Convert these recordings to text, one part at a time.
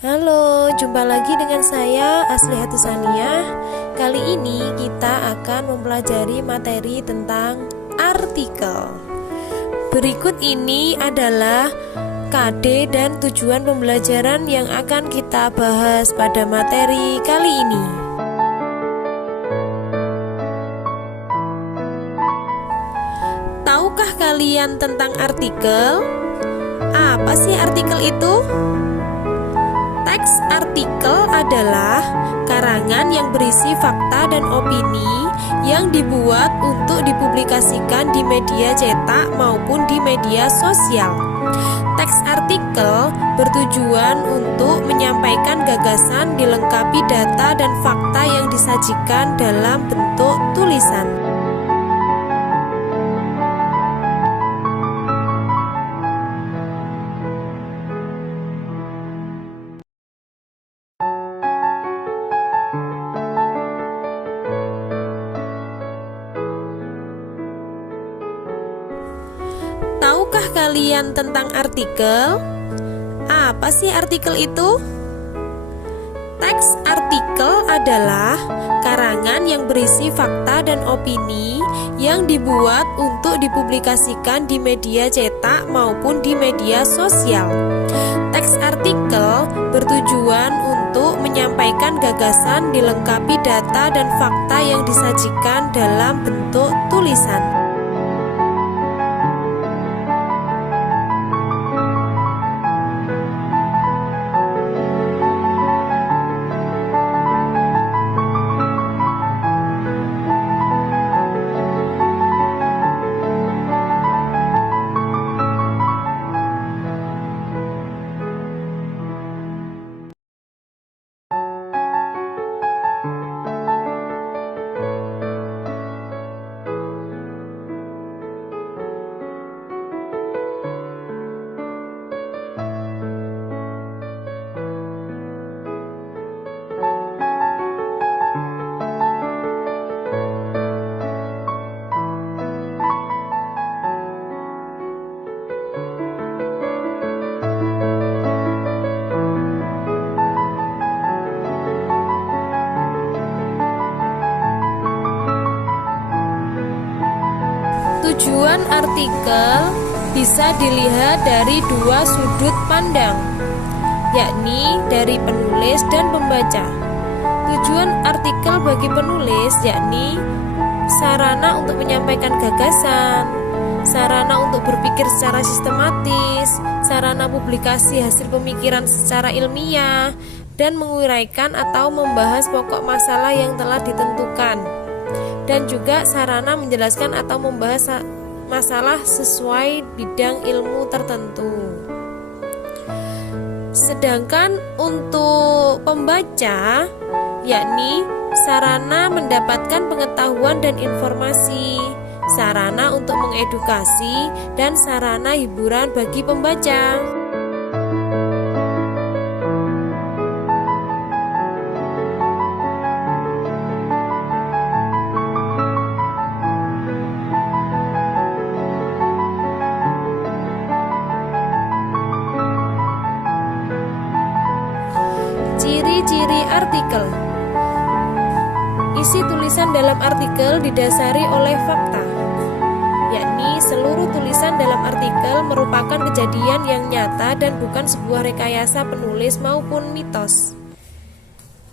Halo, jumpa lagi dengan saya Asli Hatusaniah. Kali ini kita akan mempelajari materi tentang artikel. Berikut ini adalah KD dan tujuan pembelajaran yang akan kita bahas pada materi kali ini. Tahukah kalian tentang artikel? Apa sih artikel itu? Teks artikel adalah karangan yang berisi fakta dan opini yang dibuat untuk dipublikasikan di media cetak maupun di media sosial. Teks artikel bertujuan untuk menyampaikan gagasan dilengkapi data dan fakta yang disajikan dalam bentuk tulisan. Tahukah kalian tentang artikel? Apa sih artikel itu? Teks artikel adalah karangan yang berisi fakta dan opini yang dibuat untuk dipublikasikan di media cetak maupun di media sosial. Teks artikel bertujuan untuk menyampaikan gagasan dilengkapi data dan fakta yang disajikan dalam bentuk tulisan. Tujuan artikel bisa dilihat dari dua sudut pandang, yakni dari penulis dan pembaca. Tujuan artikel bagi penulis yakni sarana untuk menyampaikan gagasan, sarana untuk berpikir secara sistematis, sarana publikasi hasil pemikiran secara ilmiah, dan menguraikan atau membahas pokok masalah yang telah ditentukan, dan juga sarana menjelaskan atau membahas masalah sesuai bidang ilmu tertentu. Sedangkan untuk pembaca, yakni sarana mendapatkan pengetahuan dan informasi, sarana untuk mengedukasi, dan sarana hiburan bagi pembaca. Ciri-ciri artikel. Isi tulisan dalam artikel didasari oleh fakta, yakni seluruh tulisan dalam artikel merupakan kejadian yang nyata dan bukan sebuah rekayasa penulis maupun mitos.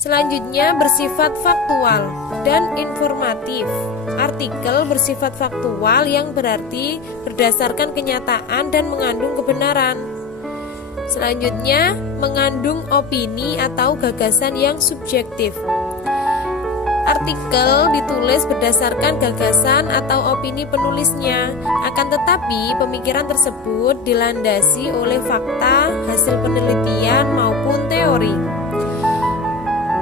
Selanjutnya bersifat faktual dan informatif. Artikel bersifat faktual yang berarti berdasarkan kenyataan dan mengandung kebenaran. Selanjutnya, mengandung opini atau gagasan yang subjektif. Artikel ditulis berdasarkan gagasan atau opini penulisnya, akan tetapi pemikiran tersebut dilandasi oleh fakta, hasil penelitian maupun teori.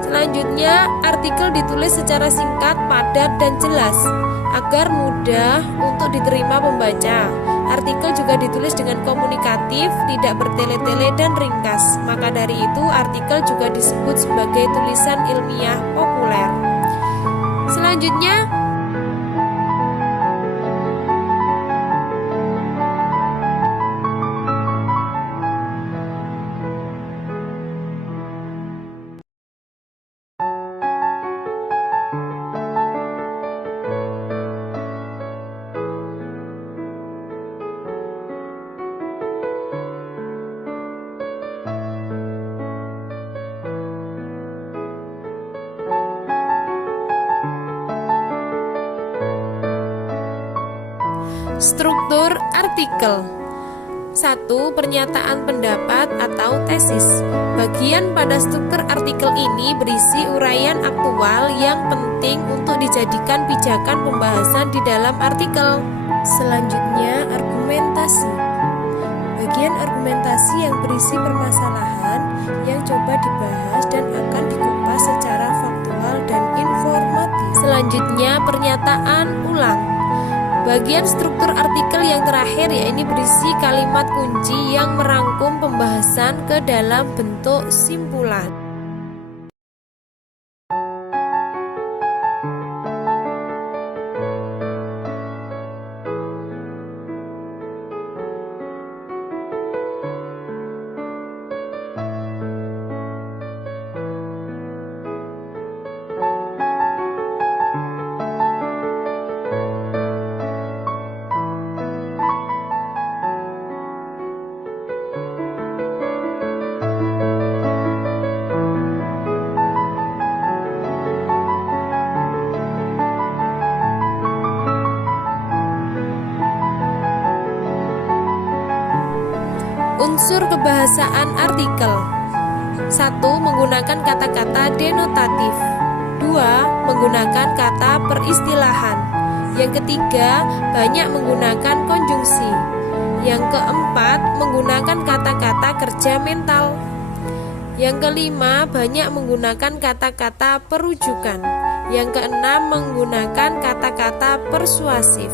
Selanjutnya, artikel ditulis secara singkat, padat, dan jelas agar mudah untuk diterima pembaca. Artikel juga ditulis dengan komunikatif, tidak bertele-tele dan ringkas. Maka dari itu, artikel juga disebut sebagai tulisan ilmiah populer. Selanjutnya, Struktur artikel. 1. Pernyataan pendapat atau tesis. Bagian pada struktur artikel ini berisi uraian aktual yang penting untuk dijadikan pijakan pembahasan di dalam artikel. Selanjutnya, argumentasi. Bagian argumentasi yang berisi permasalahan yang coba dibahas dan akan dikupas secara faktual dan informatif. Selanjutnya, pernyataan ulang. Bagian struktur artikel yang terakhir yaitu berisi kalimat kunci yang merangkum pembahasan ke dalam bentuk simpulan. Unsur kebahasaan artikel. 1. Menggunakan kata-kata denotatif. 2. Menggunakan kata peristilahan. Yang ketiga, banyak menggunakan konjungsi. Yang keempat, menggunakan kata-kata kerja mental. Yang kelima, banyak menggunakan kata-kata perujukan. Yang keenam, menggunakan kata-kata persuasif.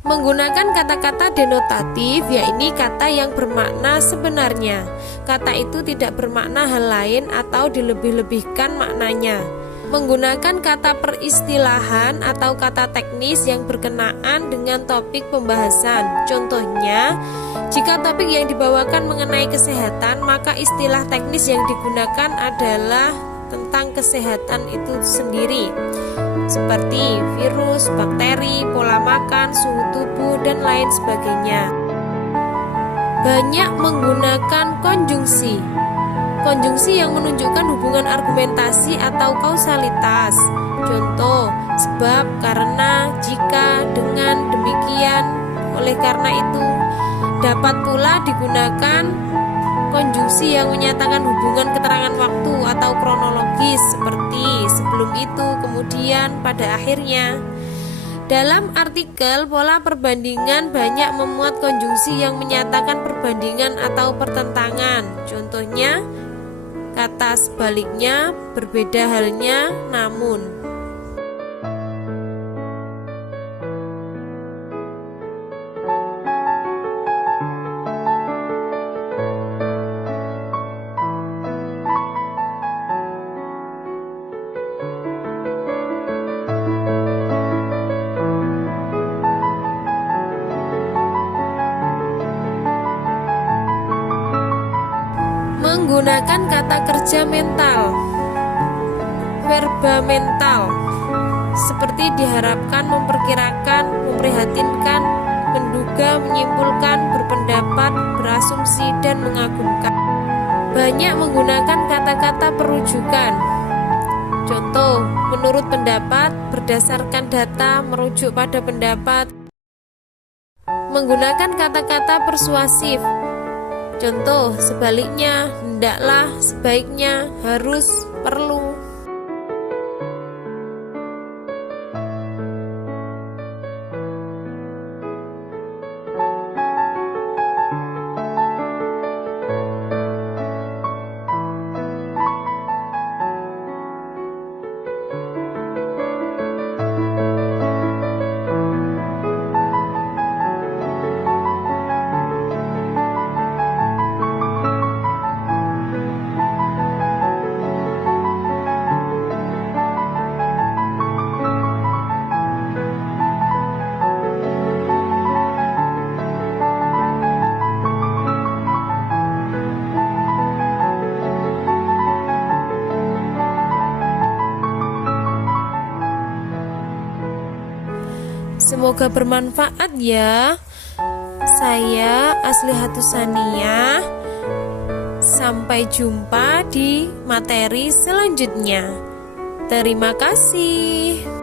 Menggunakan kata-kata denotatif, yaitu kata yang bermakna sebenarnya. Kata itu tidak bermakna hal lain atau dilebih-lebihkan maknanya. Menggunakan kata peristilahan atau kata teknis yang berkenaan dengan topik pembahasan. Contohnya, jika topik yang dibawakan mengenai kesehatan, maka istilah teknis yang digunakan adalah tentang kesehatan itu sendiri, seperti virus, bakteri, pola makan, suhu tubuh, dan lain sebagainya. Banyak menggunakan konjungsi. Konjungsi yang menunjukkan hubungan argumentasi atau kausalitas. Contoh, sebab, karena, jika, dengan, demikian, oleh karena itu. Dapat pula digunakan konjungsi yang menyatakan hubungan keterangan waktu atau kronologis, seperti sebelum itu, kemudian, pada akhirnya. Dalam artikel, pola perbandingan banyak memuat konjungsi yang menyatakan perbandingan atau pertentangan. Contohnya, kata sebaliknya, berbeda halnya, namun. Menggunakan kata kerja mental. Verba mental, seperti diharapkan, memperkirakan, memprihatinkan, menduga, menyimpulkan, berpendapat, berasumsi, dan mengagumkan. Banyak menggunakan kata-kata perujukan. Contoh, menurut pendapat, berdasarkan data, merujuk pada pendapat. Menggunakan kata-kata persuasif. Contoh, sebaliknya, hendaklah, sebaiknya, harus, perlu. Semoga bermanfaat ya. Saya Asli Hatusania. Sampai jumpa di materi selanjutnya. Terima kasih.